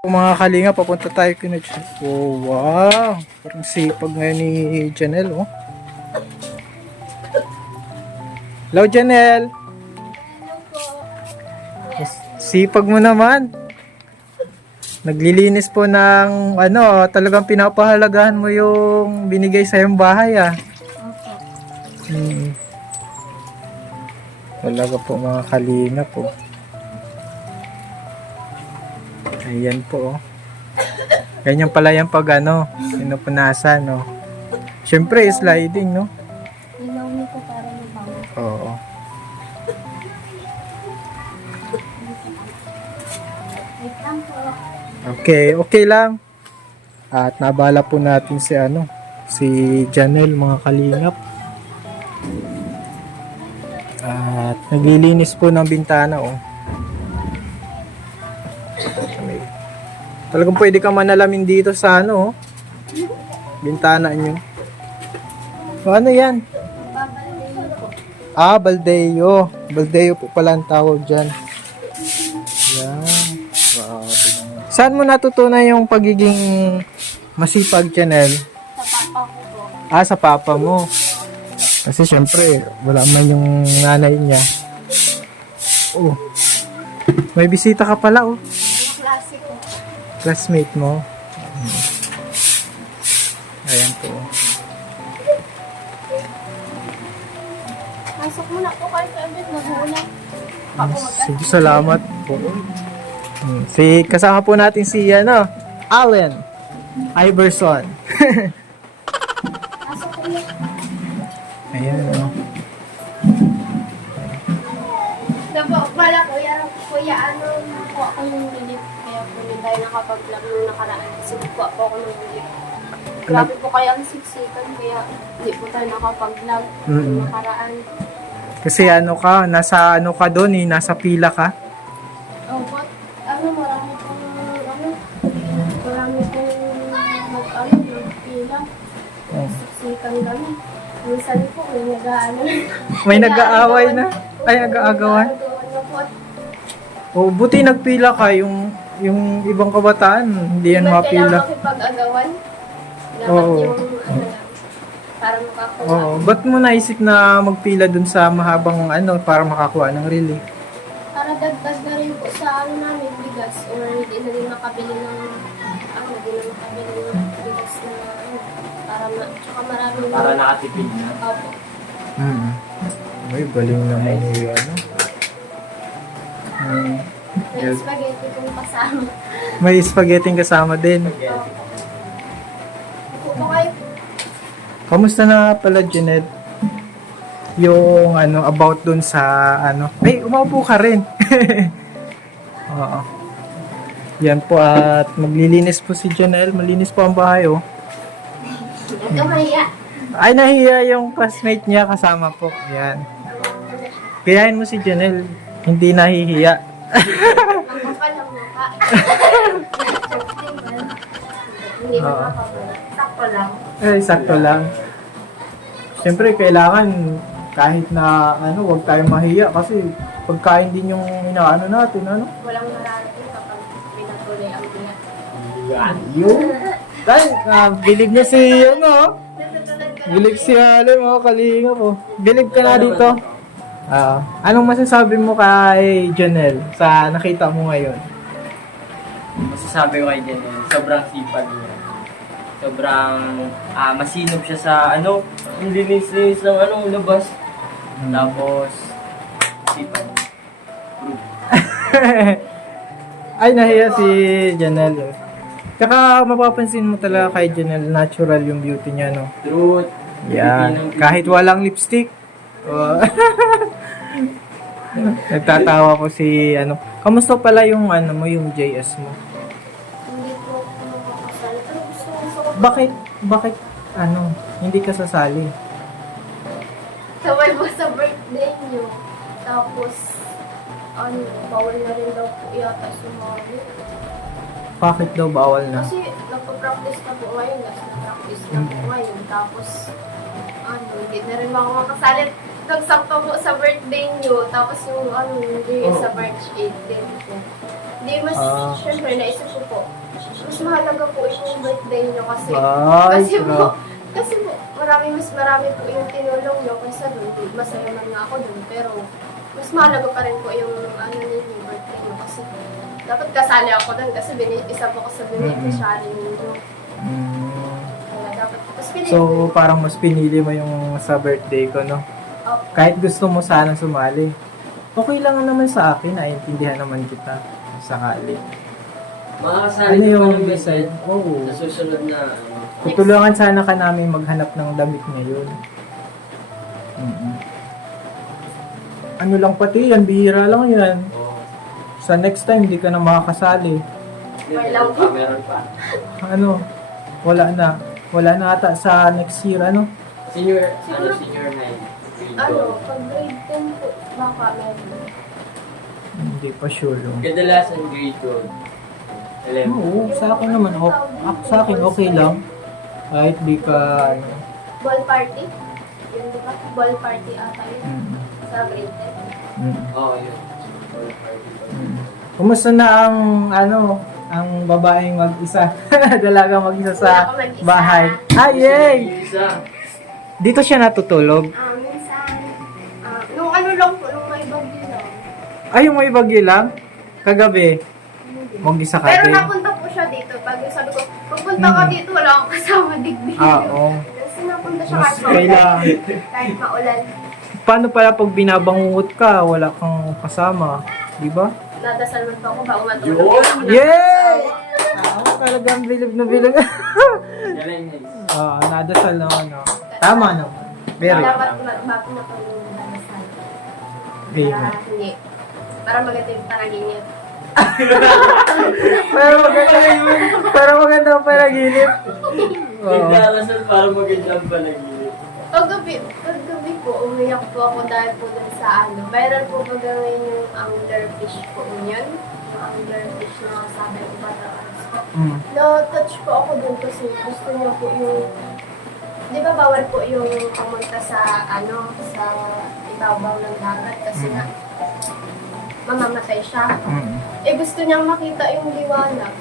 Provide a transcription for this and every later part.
Mga kalinga, papunta tayo kina Janelle. Oh, wow. Parang sipag ngayon ni Janelle, oh. Hello, Janelle. Sipag mo naman. Naglilinis po ng, talagang pinapahalagahan mo yung binigay sa yung bahay, ah. Talaga po mga kalinga po. Ayan po, oh. Ganyan pala yung pag pinupunasan, no. Siyempre, sliding, no. Ilaw ko para mabango. Oo. Wait lang po. Okay lang. At nabala po natin si Janelle, mga kalingap. At naglilinis po ng bintana, oh. Talagang pwede ka manalamin dito sa oh. Bintana nyo. So, ano yan? Babalayin po. Baldeo. Baldeo po pala ang tawag dyan. Yan. Wow. Saan mo natutunan yung pagiging masipag, Janelle? Sa papa ko po. Sa papa mo. Kasi syempre, wala man yung nanay niya. Oh. May bisita ka pala, oh. Mga klase ko. Classmate mo. Ayan po. Pasok mo na po kayo sa abit. Nag-uulan. Ako Sige, salamat po. Kasama po natin si Allen Iverson. Pasok ko na. Ayan, oh. Pala kuya, po ako ng relief. Kaya po hindi tayo nakapag-vlog nung nakaraan. Kasi po ako ng relief. Grabe po kaya ang siksikan. Kaya hindi po tayo nakapag-vlog nung nakaraan. Kasi nasa ka doon eh, nasa pila ka. But, marami pong magpila. Siksikan kami. Minsan po, may May nag-aaway na. Ay, nag-aagawan. Oh, buti nagpila ka yung ibang kabataan, hindi yan mapila. Kailangan makipag-agawan. Dapat Oo. yung, para makakuha. Oh, ba't mo naisip na magpila dun sa mahabang para makakuha ng relief? Para dagdag na rin po sa namin bigas or hindi na rin makabili ng bigas na tsaka maraming Para nakatipid na. Opo. Ay, galing naman yung May spaghetti kong kasama. May spaghetti kasama din. Opo po kayo. Kamusta na pala, Janelle? Yung about dun sa Ay, umaupo ka rin. Oo. Yan po at maglilinis po si Janelle. Malinis po ang bahay, oh. Nagkamaya. Ay, nahiya yung classmate niya kasama po. Yan. Kayahin mo si Janelle. Hindi nahihiya. Ang kapal ng mukha. Hindi na Oo. makapal. Sakto lang. Sakto lang. Siyempre, kailangan kahit na huwag tayong mahiya kasi pagkain din yung natin, Walang nararating kapag pinatuloy ang biyak. Yan. Yun. Bilib na si, bilib si Alem, kalinga po. Bilib ka na dito. Anong masasabi mo kay Janelle sa nakita mo ngayon? Masasabi ko kay Jen, sobrang sipag niya. Sobrang masinop siya sa ang linis-linis ng labas. Tapos, sipag. Ay, nahiya si Janelle. Tsaka mapapansin mo talaga kay Janelle, natural yung beauty niya, no? Truth. Yan. Kahit walang lipstick. Nagtatawa ko si Kamusta pala yung yung JS mo? Hindi po ako makakasali. Pero gusto ko. Bakit hindi ka sasali? Sabay po sa birthday niyo. Tapos, bawal na rin daw po yata sumali. Bakit daw bawal na? Kasi nagpa-practice na po ngayon. Nagpa-practice na po ngayon. Tapos, hindi na rin ako makasali. Nagsakto po sa birthday niyo. Tapos yung hindi sa March 18 po. Di mas, Ah. syempre, naisip ko po, mas mahalaga po yung birthday nyo kasi, Ay, kasi po, grabe. kasi po, mas marami po yung tinulong nyo kaysa doon, masaya man nga ako doon, pero mas mahalaga pa rin po yung ano ninyo, birthday nyo kasi dapat kasali ako doon kasi isa po ako sa beneficiary ninyo. Mm. Kaya dapat, tapos pinili So, parang mas pinili mo yung sa birthday ko, no? Opo. Kahit gusto mo sana sumali. Okay lang naman sa akin, naiintindihan naman kita sakali. Makakasali Ano ka pa yung ng design? best Oo. sa susunod na ano. Tutulungan sana ka namin maghanap ng damit ngayon. Mm-mm. Ano lang pati yan, bihira lang yan. Oh. Sa next time, di ka na makakasali. Meron pa, meron pa. Ano, wala na. Wala na ata sa next year, ano? Senior, Siguro- senior high. Grade Ano, 12. pag grade 10 po, baka meron. Hindi pa sure yung... Kadalasan grade 12. 11. Oo, sa akin naman, sa akin okay lang. Kahit di ka, ano, Ball party? Yun, di ba? Ball party ata yun. mm, Sa grade 10. mm, Oo, yun. mm. Kumusta na ang babaeng mag-isa? Dalagang mag-isa sa Wala ako mag-isa. bahay. Ah, yay! Isa. Dito siya natutulog. Minsan, nung ano lang po, nung may bagyo lang. Ay, yung may bagyo lang? Kagabi, mag-isa ka Pero din. napunta po siya dito. Pag sabi ko, pagpunta ka dito, wala akong kasama digdig. Ah, oo. Kasi napunta siya Mas kahit maulan. kailangan. Kahit maulan. Paano pala pag binabangungot ka, wala kang kasama? Di ba? Nadasal man po ako ba Yun! matulog. Yay! Ako talagang bilib na bilib. Galing nice. Nadasal naman, no? Tama naman. Very. Dapat matulog ng nadasal. Amen. Hindi. Para maganda yung panaginip. Pero maganda ang panaginip. Oo. Nagdarasal para magandang panaginip. Paggabi po, umiyak po ako dahil po dun sa ano. Viral po ba gawin yung anglerfish po yun? Yung anglerfish na sabi ko ba Mm. Na-touch po ako dun kasi gusto niya po yung... Di ba bawal po yung pumunta sa ano, sa ibabaw ng dagat kasi nga mamamatay siya. Mm. Eh gusto niyang makita yung liwanag.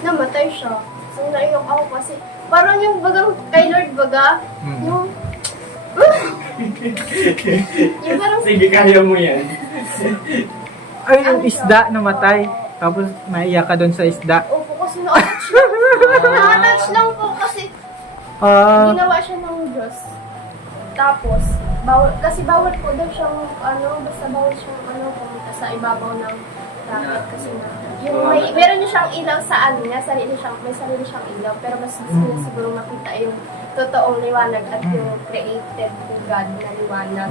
Namatay siya. So naiyak ako kasi parang yung bagang kay Lord baga, Mm. yung yung parang Sige, kaya mo yan. Ay, yung isda namatay. Tapos naiyak ka doon sa isda. opo kasi na-touch lang. Na-touch lang po kasi Ah, ginawa siya ng Diyos. Tapos, kasi bawal po daw siyang, basta bawal siyang, pumunta sa ibabaw ng dagat kasi na, yung meron niya siyang ilaw sa niya, may sarili siyang ilaw, pero mas gusto niya siguro makita yung totoong liwanag at yung created God na liwanag.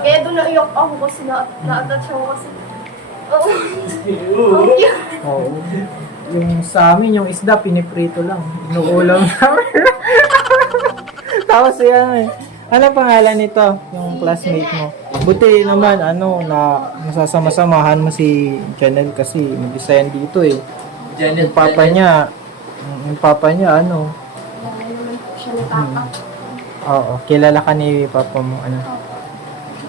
Kaya doon naiyak ako kasi na-attach ako kasi, oo, ang cute. oo. Yung sa amin, yung isda, piniprito lang. Inuulam namin. Tapos yan eh. Ano pangalan nito? Yung classmate mo. Buti naman, na nasasama-samahan mo si Janelle kasi mag-design dito eh. Janet, Yung papa niya, Alam naman po siya ni Papa. oo, kilala ka ni papa mo,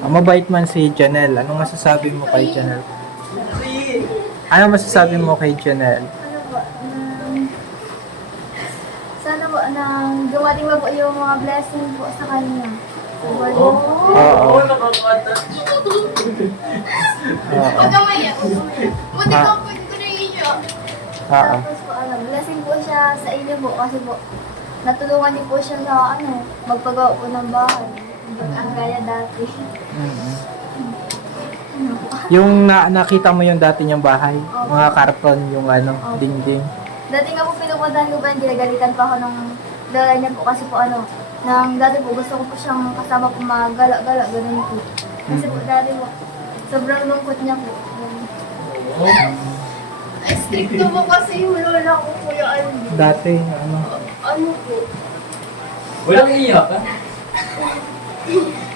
mabait man si Janelle. Anong masasabi mo kay Janelle? Ano masasabi mo kay Janelle? Ano po, sana po nang dumating ba po yung mga blessing po sa kanya. Sa Lord. Oo. nakakatouch. Oo. Huwag ka maya, huwag ka maya. Buti ka po, hindi ko naiiyak. Oo. Tapos po, blessing po siya sa inyo po kasi po, natulungan niyo po siya sa magpagawa po ng bahay. Ang gaya dati. Mm-mm. Yung nakita mo yung dati niyang bahay, mga karton, yung dingding. Dati nga po pinupuntahan ko ba, ginagalitan pa ako ng dala niya po kasi po nang dati po gusto ko po siyang kasama po magala-gala, ganun po. Kasi po dati po, sobrang lungkot niya po. Ay, stricto mo kasi yung lola ko, Kuya Alvin. Dati, Ano po? Walang iyak, ha?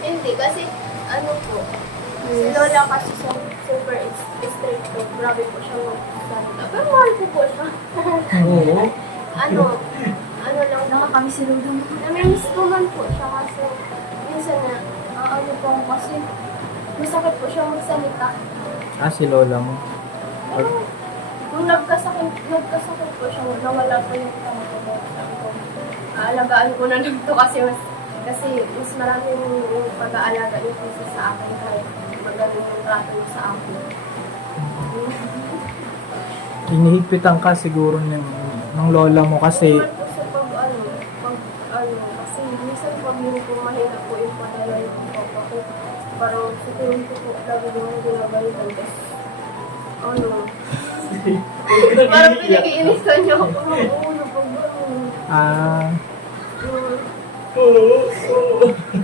Hindi, kasi ano po, si Lola kasi super stricto. Grabe po siya magsalita. Pero mahal ko po siya. Oo. ano lang, Nakakamiss si Lolo. namimiss ko man po siya kasi minsan na, ano po ako kasi masakit po siya magsalita. Ah, si lola mo. Nung nagkasakit po siya, nawala po yung tao ko. Sabi ko, aalagaan ko na lang to kasi mas maraming pag-aalaga niyo kasi sa akin kahit magaling yung trato niyo sa akin. Inihigpitan ka siguro ng lola mo kasi Naman po sa kasi minsan pag yun po mahina po yung padala yung papa ko. Parang sa tingin ko po lagi yung ginagalitan kasi parang pinag-iinisan niyo ako ng ulo pag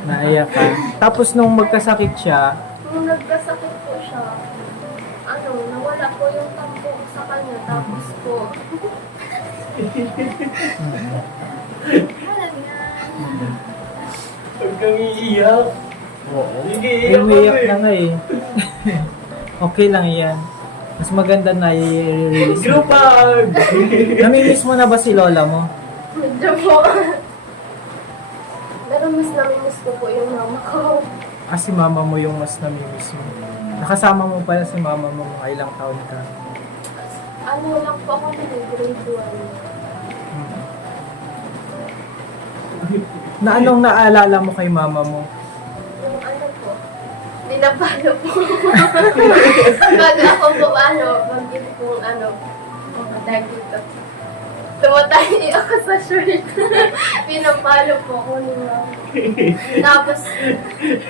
naiyak ka. Tapos nung magkasakit siya, nung nagkasakit po siya, nawala po yung tampo ko sa kanya. Tapos po, Huwag kang iiyak. Sige, iyak umiyak kami. na nga eh. Okay lang yan. Mas maganda na i-release mo. Group hug! Namimiss mo na ba si lola mo? medyo po. Pero namimiss ko po yung mama ko. Ah, si mama mo yung mas namimiss mo. Nakasama mo pala si mama mo mga ilang taon ka. Lang po ako na grade 1. Na anong naalala mo kay mama mo? Yung po, ninapalo po. Bago ako po, mag-ibig kong dahil dito. Tumatay ako sa shirt. Pinapalo po ako ni mama. Tapos,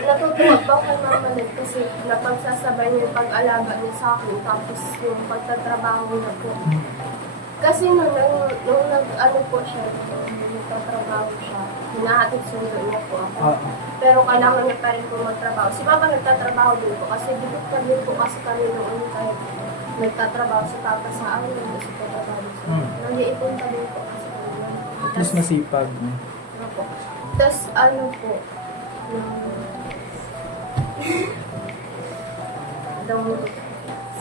natutuwa pa ako kay mama nun kasi napagsasabay niya yung pag-alaga niya sa akin. Tapos, yung pagtatrabaho na po. Kasi nung po siya, nagtatrabaho siya, hinahatid sundo niya po ako. Oo. Pero kailangan niya pa rin po magtrabaho. Si Papa nagtatrabaho din po kasi dito pa din po kasi kami noon kahit nagtatrabaho si Papa sa amin, kasi nagtatrabaho sa amin. Nag-iipon pa din po kasi kami. At least masipag. Po. Tapos po,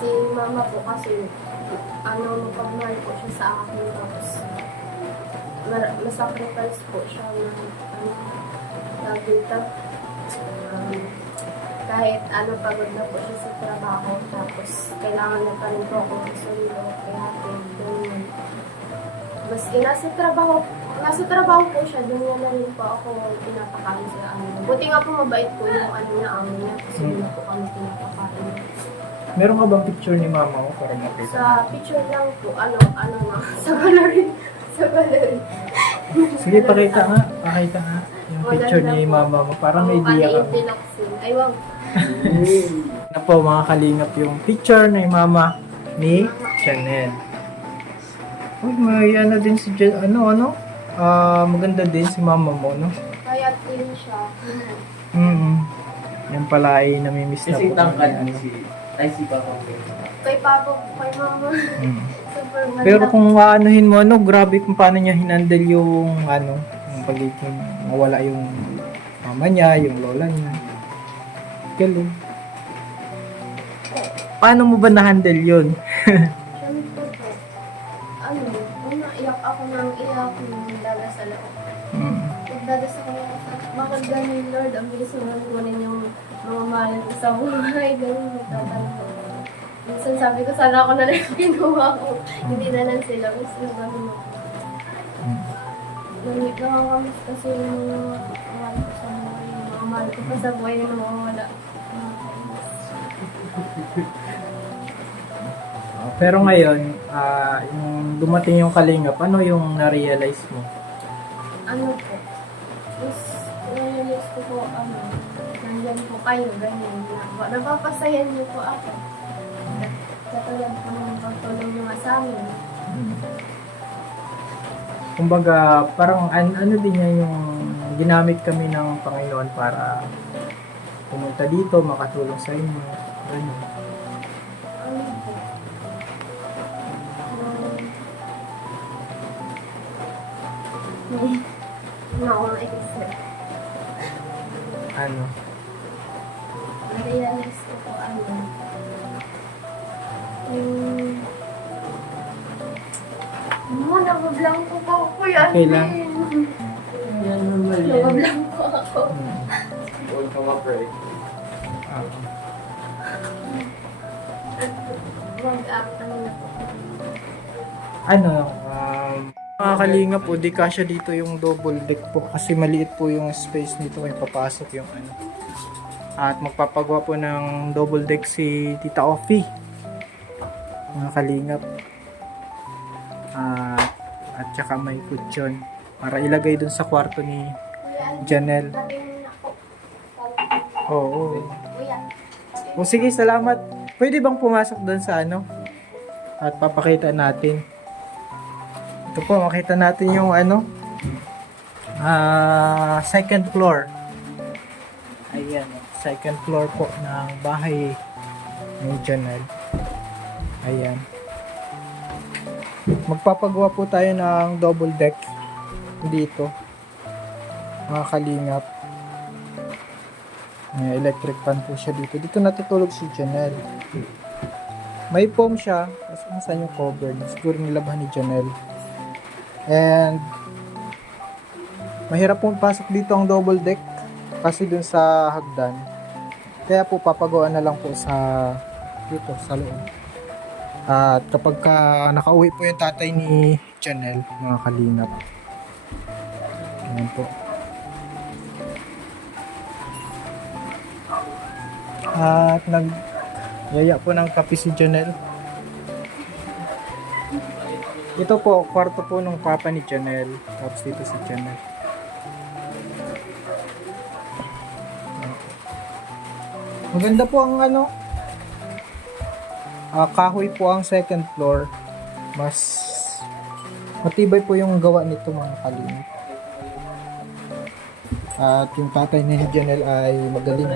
si Mama po kasi pagmahal po siya sa akin tapos masacrifice po siya kahit pagod na po siya sa trabaho tapos kailangan na pa rin po ako sundo kaya ganyan. Maski nasa trabaho po siya, doon niya na rin po ako pinapakain sa buti nga po mabait po yung niya niya kasi doon na po kami pinapakain. Meron ka bang picture ni mama mo para makita? Sa picture lang po, sa gallery. Sa gallery. Sige, pakita nga. Pakita nga. Yung picture ni mama mo. Parang may idea ka. Ay, wow. Na po mga kalingap yung picture ni mama ni Chanel. Uy, may din si maganda din si mama mo, no? Kaya din siya. Yan pala ay namimiss na Kasing po. tangkad Ano. si Papa. Kay Papa, kay Mama. Super ganda. Pero kung aanuhin mo, grabe kung paano niya hinandle yung yung pagiging mawala yung mama niya, yung lola niya. Galing. Paano mo ba na-handle yun? Siyempre po, iyak ako ng iyak nung dadasal ako. Nagdadasal ako, bakit ganun, Lord? Ang bilis mo kunin yung mga mahal ko sa buhay. Ganun, nagtatanong ako. Minsan sabi ko, sana ako na lang yung ginawa ko. Hindi na lang sila. Mas nagano ako. Nakakamiss kasi yung mga mahal ko sa buhay. Yung mga mahal ko pa sa buhay yung nawawala. Pero ngayon, yung dumating yung kalingap, ano yung na-realize mo? Po? Mas na-realize ko po, nandyan po kayo, ganyan. Napapasayan niyo po ako. Katulad po ng pagtulong nyo sa amin. Kumbaga, parang din yan yung ginamit kami ng Panginoon para pumunta dito, makatulong sa inyo. Ganun. Po? Ako na-exert. Ano? Na-realize ko po, nabablanko po ako yan. Okay lang. Yan naman yan. Nabablanko ako. Huwag ka ma-pray. Mga kalinga po, di kasya dito yung double deck po kasi maliit po yung space nito kaya papasok yung ano. At magpapagawa po ng double deck si Tita Offie. Mga kalingap. At saka may kutsyon para ilagay dun sa kwarto ni Janelle. Oo. O sige, salamat. Pwede bang pumasok dun sa ano? At papakita natin. Ito po, makita natin yung ano, second floor. Ayan, second floor po ng bahay ni Janelle. Ayan. Magpapagawa po tayo ng double deck dito. Mga kalingap. May electric fan po siya dito. Dito natutulog si Janelle. May foam siya. Tapos saan yung cover? Siguro nilabhan ni Janelle. And mahirap pong pasok dito ang double deck kasi dun sa hagdan. Kaya po papagawa na lang po sa dito sa loob. At kapag nakauwi po yung tatay ni Janelle, mga kalingap. Ayan po. At nagyaya po ng kape si Janelle. Ito po, kwarto po ng papa ni Janelle. Tapos dito si Janelle. Maganda po ang ano. Kahoy po ang second floor. Mas matibay po yung gawa nito mga kalingap. At yung tatay ni Janelle ay magaling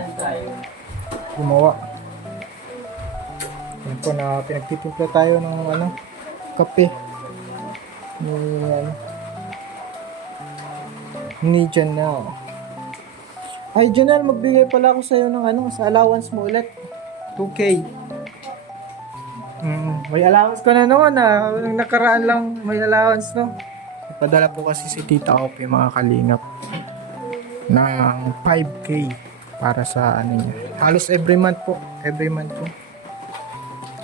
gumawa. Yan po na pinagtitimpla tayo ng ano, kape. Ni Janelle. Ay Janelle, magbigay pala ako sa'yo ng ano, sa allowance mo ulit. 2K. May allowance ko na naman Nung nakaraan lang may allowance, no? Ipadala po kasi si Tita Offie, mga kalingap, ng 5K para sa ano niya. Halos every month po. Every month po.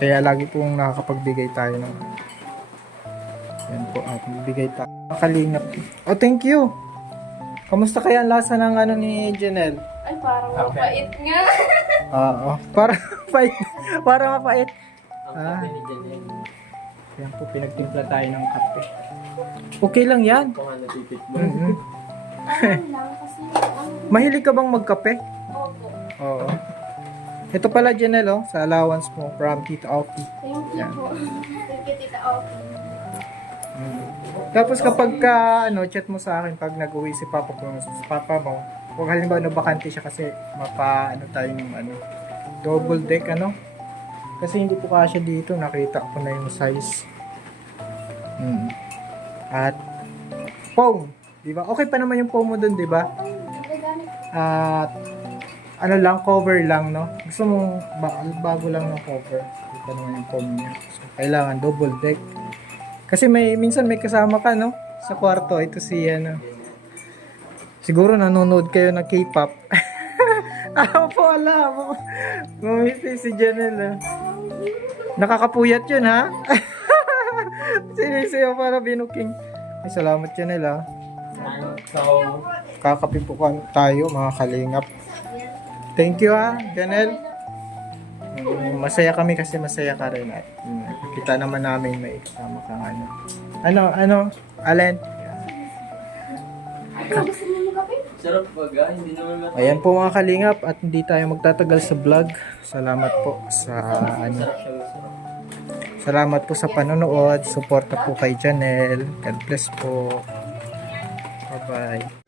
Kaya lagi pong nakakapagbigay tayo ng yan po, bibigay tayo. Mga kalingap. Oh, thank you. Kamusta kaya ang lasa ng ano ni Janelle? Ay, parang mapait nga. Oo. Para mapait. Para mapait. Ang kape ni Janelle. Yan po, pinagtimpla tayo ng kape. Okay lang yan. Kung ano titip mo. Mhm. Ano lang kasi, Mahilig ka bang magkape? opo. Oo. Ito pala Janelle, oh, sa allowance mo from Tita Offie. Thank you Yan. po. Thank you, Tita Offie. Tapos kapag chat mo sa akin pag nag-uwi si Papa mo, kung halimbawa bakante siya kasi tayo ng double deck kasi hindi po kasya dito, nakita ko na yung size. At foam, di ba? Okay pa naman yung foam mo dun, di ba? At cover lang, no? Gusto mo bago lang ng cover. Ito naman yung foam niya. So, kailangan double deck. Kasi minsan may kasama ka, no? Sa kwarto. Ito si, siguro nanonood kayo ng K-pop. Po, alam mo. Ngumiti si Janelle, nakakapuyat yun, ha? Sinisiyo para binuking. Ay, salamat, Janelle, ha? So, Kakapi po tayo, mga kalingap. Thank you, ha, Janelle. Masaya kami kasi masaya ka rin at kita naman namin may kasama kang Allen. Gusto niyo mo kape? sarap baga, hindi naman matapos. Ayan po mga kalingap at hindi tayo magtatagal sa vlog. Salamat po sa Sarap siya, masarap. Salamat po sa panonood. Suporta po kay Janelle. God bless po. Bye-bye.